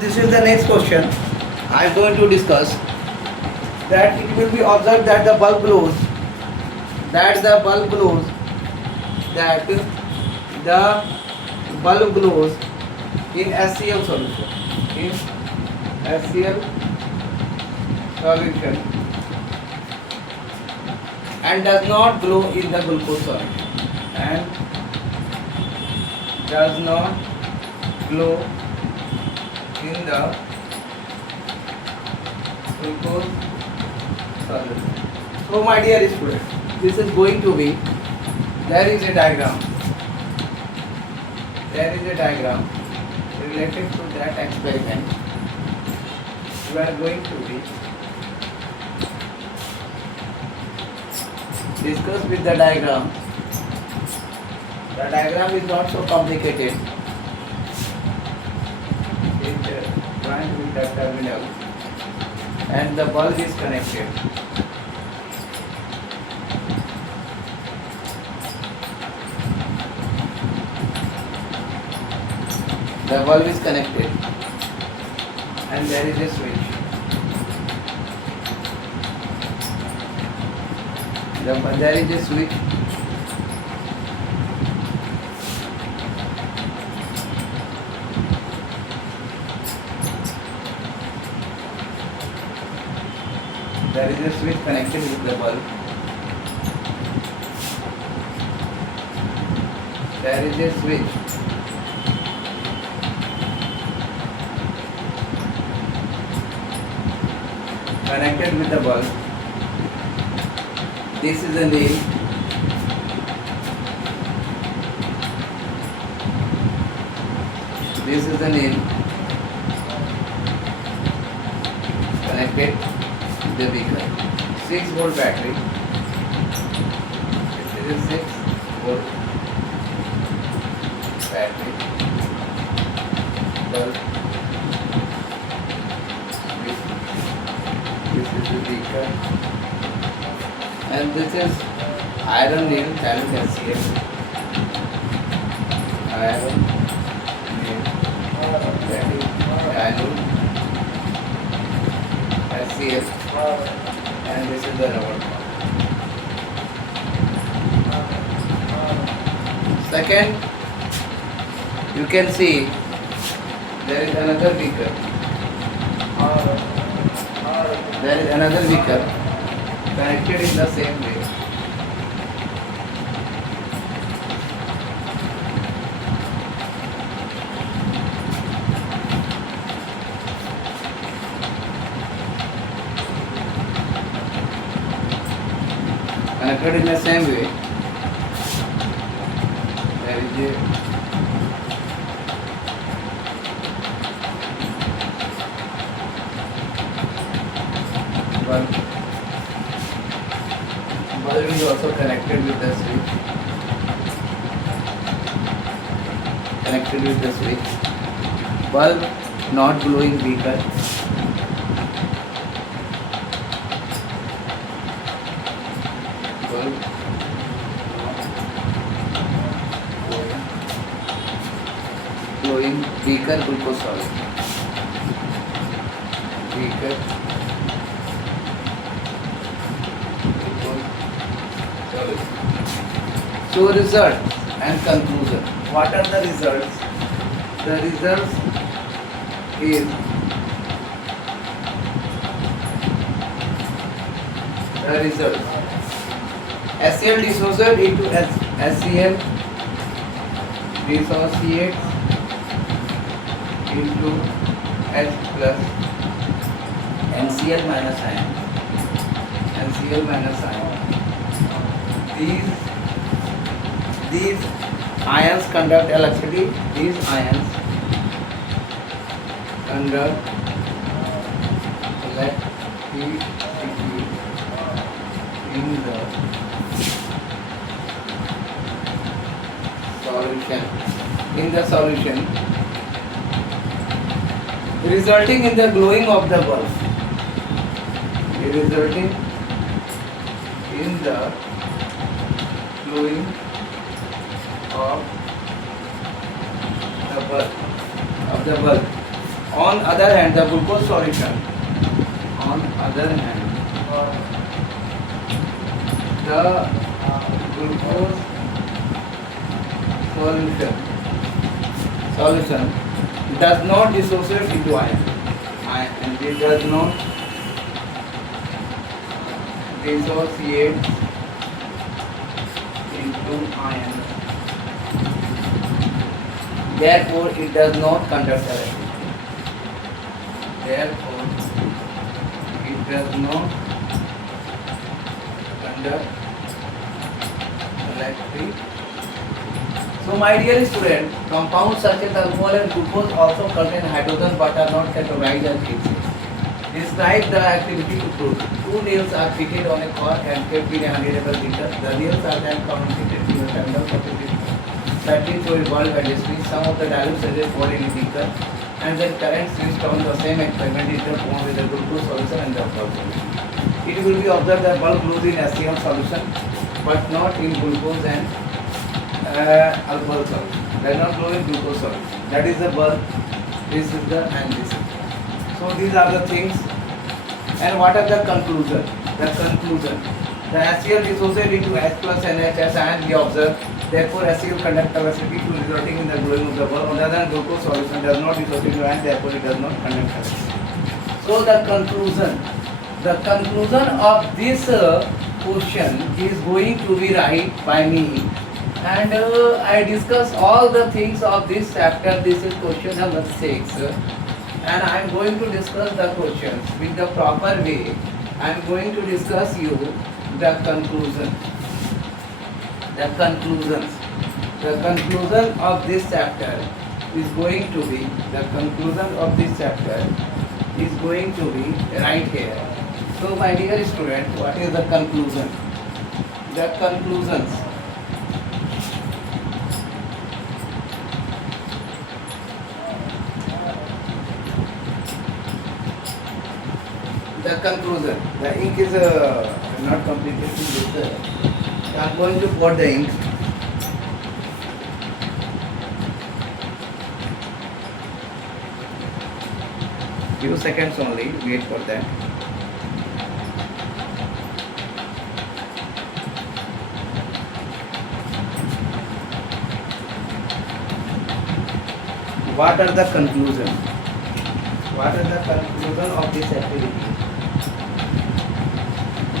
This is the next question I am going to discuss. That it will be observed that the bulb glows, that the bulb glows, that the bulb glows in HCl solution, in HCl solution, and does not glow in the glucose solution, and does not glow in the glucose solution. So my dear students, this is going to be, there is a diagram related to that experiment. We are going to be discuss with the diagram. The diagram is not so complicated. It joined with the terminal and the bulb is connected. The bulb is connected and there is a switch. There is a switch. There is a switch connected with the bulb. There is a switch connected with the bulb. This is a nail. This is a nail connected with the beaker. 6-volt battery. This is a 6-volt battery. Bulb. This is the beaker, and this is iron nail, thallic HCl. Iron nail, that is thallic HCl, and this is the rubber band. Second, you can see there is another beaker. There is another beaker connected in the same way. Connected in the same way. There is a bulb. Bulb is also connected with the switch. Connected with the switch. Bulb not glowing beaker. Bulb glowing beaker glucose solid. Beaker. So result and conclusion. What are the results? The results is HCl dissociates into HCl dissociates into H plus NCl minus ion. NCl minus ion. These ions conduct electricity. These ions conduct electricity in the solution, resulting in the glowing of the bulb. Resulting in the glowing of the bulb On other hand, the glucose solution, on other hand, the glucose solution does not dissociate into ion, and it does not dissociate into ion. Therefore, it does not conduct electricity. Therefore, it does not conduct electricity. So, my dear student, compounds such as alcohol and glucose also contain hydrogen but are not categorized as gases. Describe the activity to prove. Two nails are fitted on a cork and kept in a 100 beaker. The nails are then communicated to the terminals of the beaker. Certain through a valve and squeeze some of the dilute surface poured in the beaker, and then current switched on. The same experiment is performed with the glucose solution and the alcohol solution. It will be observed that bulb glows in HCl solution but not in glucose and alcohol solution. Does not glow in glucose solution. That is the bulb. This is the and this is the. So these are the things. And what are the conclusion? The conclusion. The HCl dissociates into H plus and HS and we observe. Therefore, HCl conduct capacity to resulting in the glowing of the bulb. On the other hand, glucose solution does not dissociate into ion, therefore it does not conduct capacity. So the conclusion of this question is going to be right by me. And I discuss all the things of this chapter. This is question number 6. And I am going to discuss the questions with the proper way. I am going to discuss you the conclusion. The conclusion of this chapter is going to be right here. So my dear student, what is the conclusion? The conclusions. The conclusion. The ink is not completely used. I am going to pour the ink. Few seconds only. Wait for that. What are the conclusions? What are the conclusion of this activity?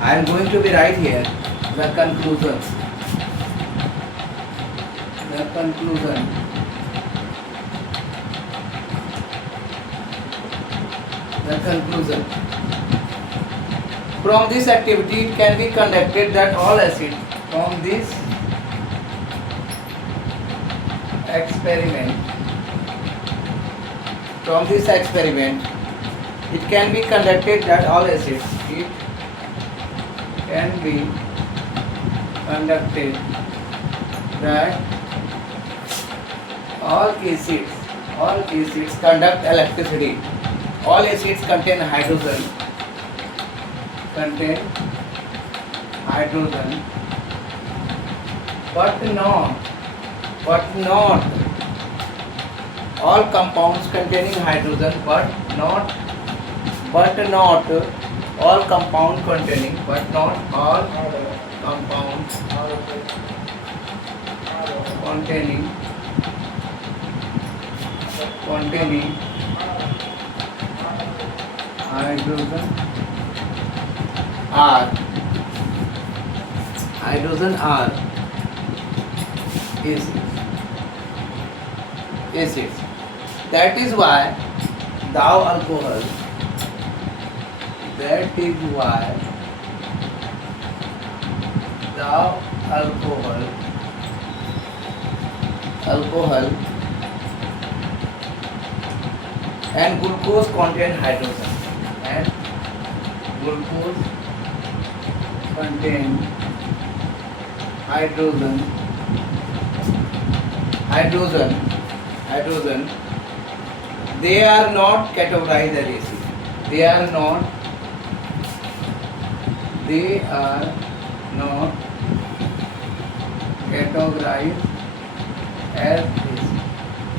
I am going to be right here. The conclusions. The conclusion. The conclusion. From this activity, it can be conducted that all acids from this experiment, it can be conducted that all acids, it can be conducted that all acids conduct electricity. All acids contain hydrogen, but not all compounds containing hydrogen, but not all compounds containing hydrogen are acids. That is why thou alcohol and glucose contain hydrogen, and glucose contain hydrogen, they are not categorized as acid. They are not categorized as acid.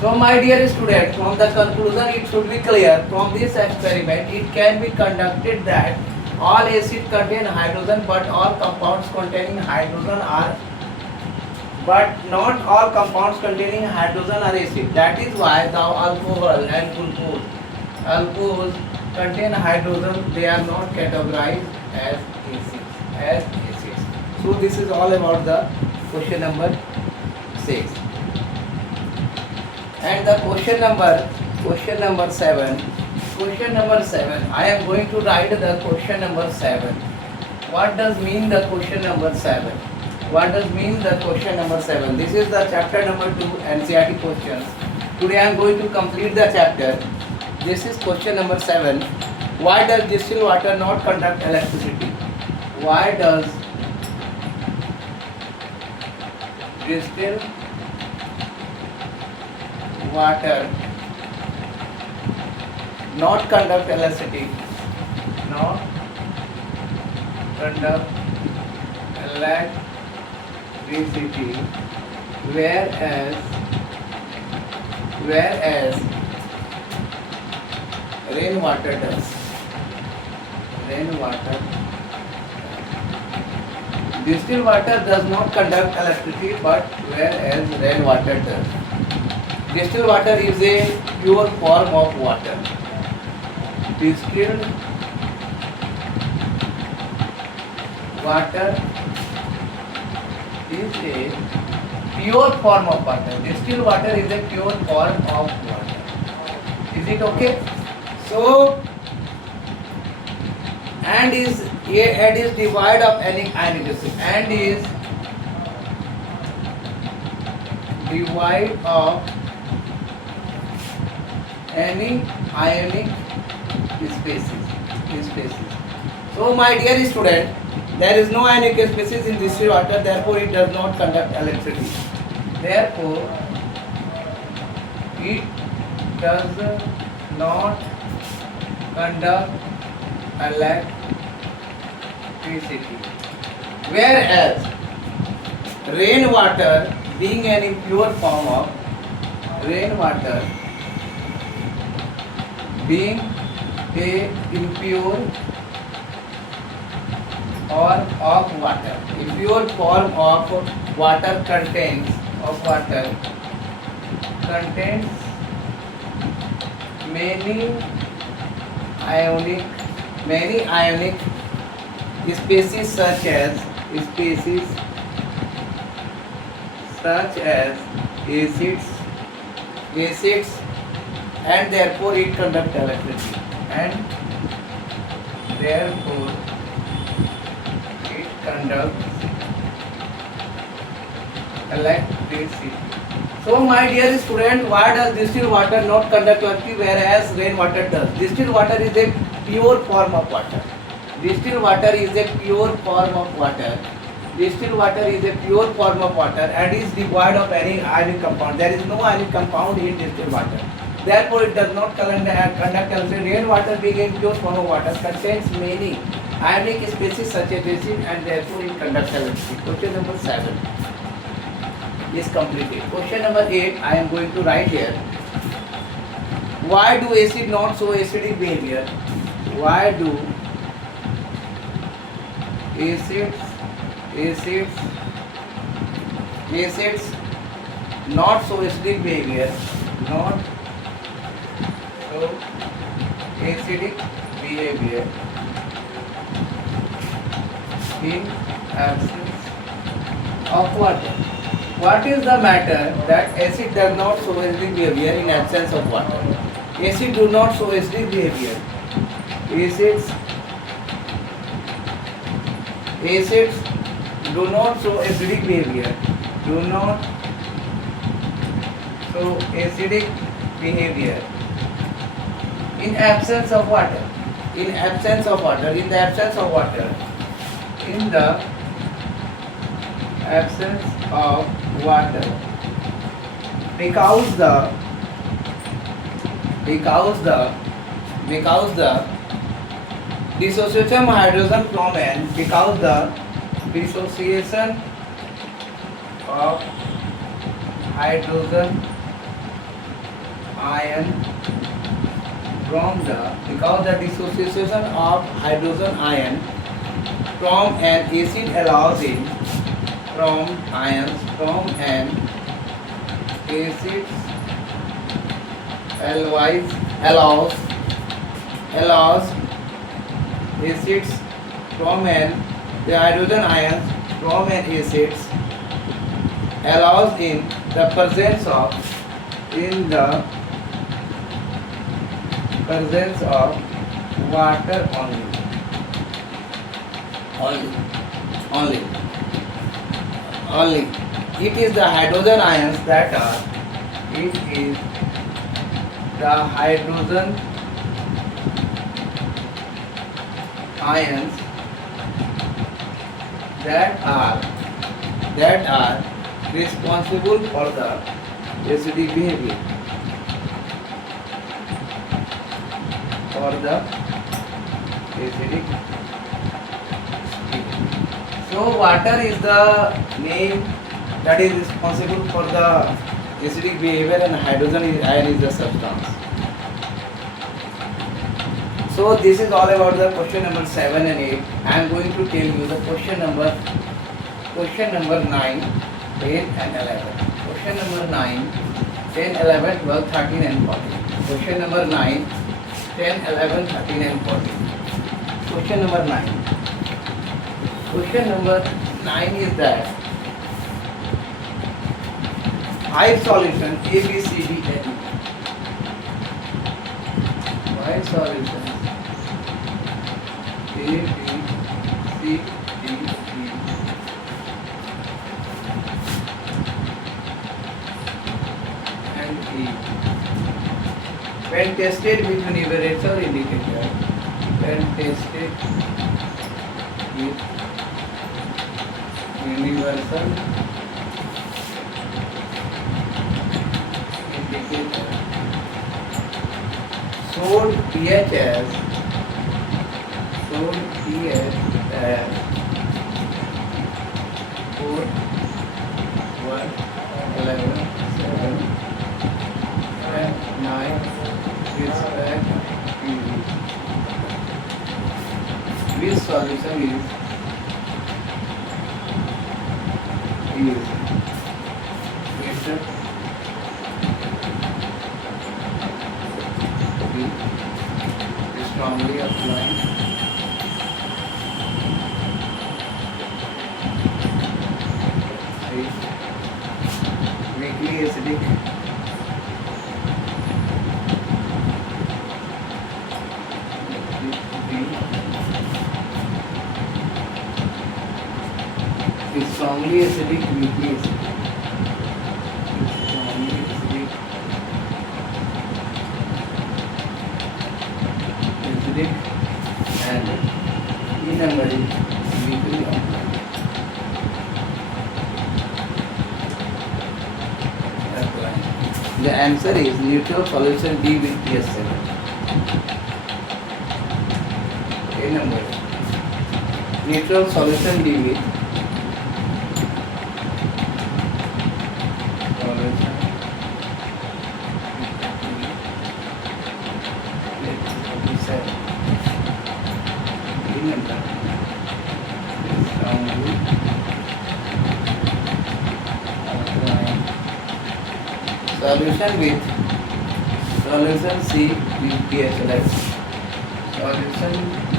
So So my dear student, from the conclusion it should be clear from this experiment it can be conducted that all acid contain hydrogen but all compounds containing hydrogen are but not all compounds containing hydrogen are acid. That is why the alcohol and alcohols contain hydrogen, they are not categorized as acids. So this is all about the question number 6. And the question number 7. Question number 7. I am going to write the question number 7. What does mean the question number 7? What does mean the question number 7? This is the chapter number 2 NCERT questions. Today I am going to complete the chapter. This is question number 7. Why does distilled water not conduct electricity? Why does distilled water not conduct electricity? Not conduct electricity, whereas rainwater does. Distilled water does not conduct electricity, but whereas rainwater does. Distilled water is a pure form of water. Distilled water is a pure form of water. Distilled water is a pure form of water. Is it okay? So, and is devoid of any ionic acid. And is devoid of any ionic species. So, my dear student, there is no ionic species in distilled water, therefore it does not conduct electricity. Therefore, it does not conduct electricity. Whereas rainwater, being an impure form of being a impure form of water. Impure form of water contains many ionic species such as acids, and therefore it conducts electricity. So my dear student, why does distilled water not conduct electricity whereas rainwater does? Distilled water is a pure form of water. Distilled water is a pure form of water and is devoid of any ionic compound. There is no ionic compound in distilled water. Therefore, it does not conduct electricity. Rainwater, being a pure form of water, contains many ionic species such as acid, and therefore it conducts electricity. Question number 7 is completed. Question number 8 I am going to write here. Why do acid not show acidic behavior? Why do acids not show acidic behavior? Not show acidic behavior in absence of water. What is the matter that acid does not show acidic behavior in absence of water? Acid do not show acidic behavior. Acids do not show acidic behavior. In absence of water. In the absence of water. Because the dissociation of hydrogen from N, because the dissociation of hydrogen ion from the, because the dissociation of hydrogen ion from an acid allows in, from ions from an acid allows acids from an, the hydrogen ions from an acids allows in the presence of, in the presence of water only, only it is the hydrogen ions that are, it is the hydrogen ions that are responsible for the acidic behavior, for the acidic behavior. So water is the name that is responsible for the acidic behavior, and hydrogen ion is the substance. So this is all about the question number 7 and 8. I am going to tell you the question number 9, 10 and 11. Question number 9, 10, 11, 12, 13 and 14. Question number 9, 10, 11, 13 and 14. Question number 9. Question number 9 is that I solution A, B, C, D, and E. Y solution A, B, C, D, E. And E. When tested with universal indicator, when tested with universal indicator, showed pH as 4, 1, 11, 7, and 9 with PV. Which solution is strongly applied weakly acidic is strongly acidic, weakly acidic. Strongly acidic, and E number is weakly applied. The answer is neutral solution D with pH 7. A number. Neutral solution D with solution with solution C with pH 11. Solution D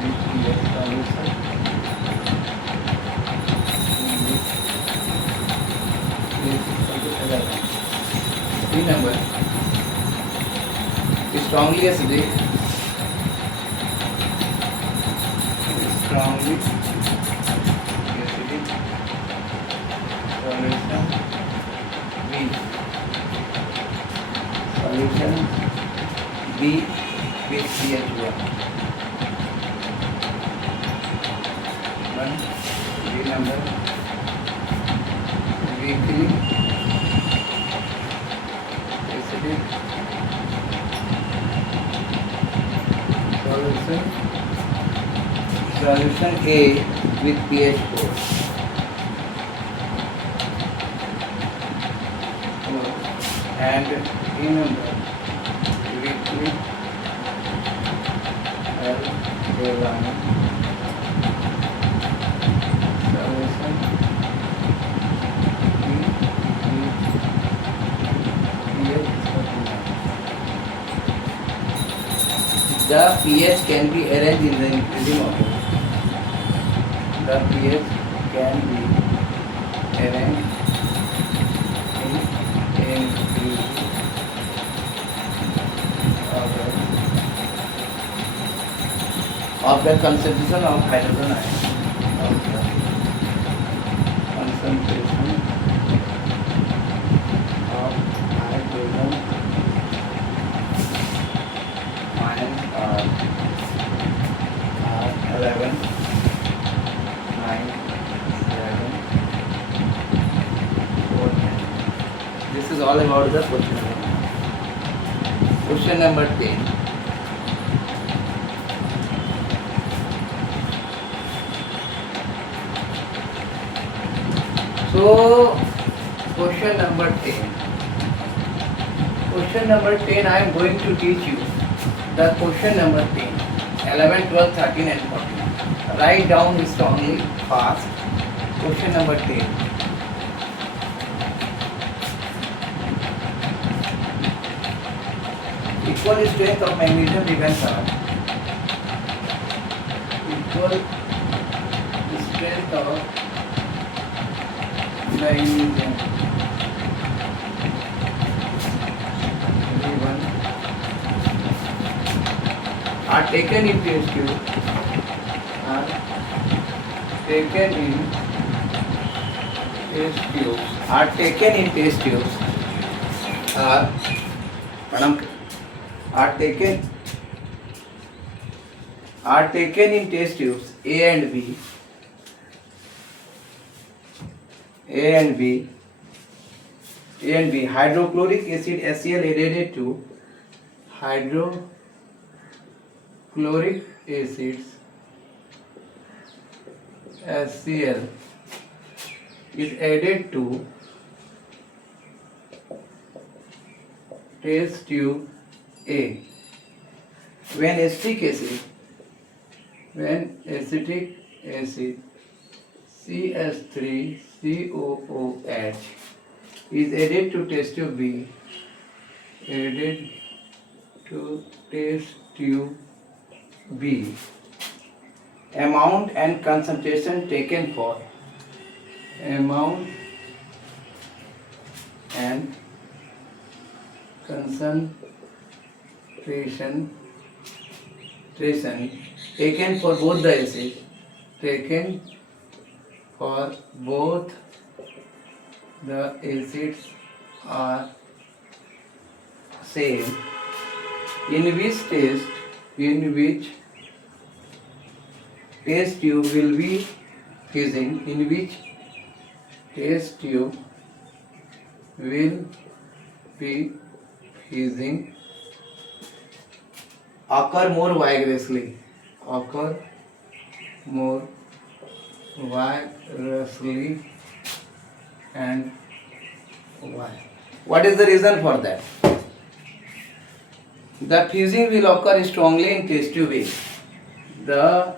with pH solution D number is strongly acidic. Strongly acidic solution B. Solution B with pH 1. D number weakly acidic solution A with pH 4. And Remember, weekly alkaline solution the pH can be arranged in the increasing order. The pH can be arranged in increasing order of the concentration of hydrogen ion. Of the concentration of hydrogen ions are 11, 9, 7, 4, 10. This is all about the question number. Question number 10. So, question number 10. Question number 10, I am going to teach you the question number 10, 11, 12, 13 and 14. Write down strongly, fast. Question number 10. Equal strength of magnesium remains are equal strength of magnesium are taken in test tube are taken in test tubes are taken in test tubes are taken in test tubes A and B hydrochloric acid HCl added to hydrochloric acids HCl is added to test tube A. When acetic acid CH3COOH is added to test tube B, amount and concentration taken for both the acids are same, in which test tube will be fusing, occur more vigorously and why? What is the reason for that? The fusing will occur strongly in test tube A. The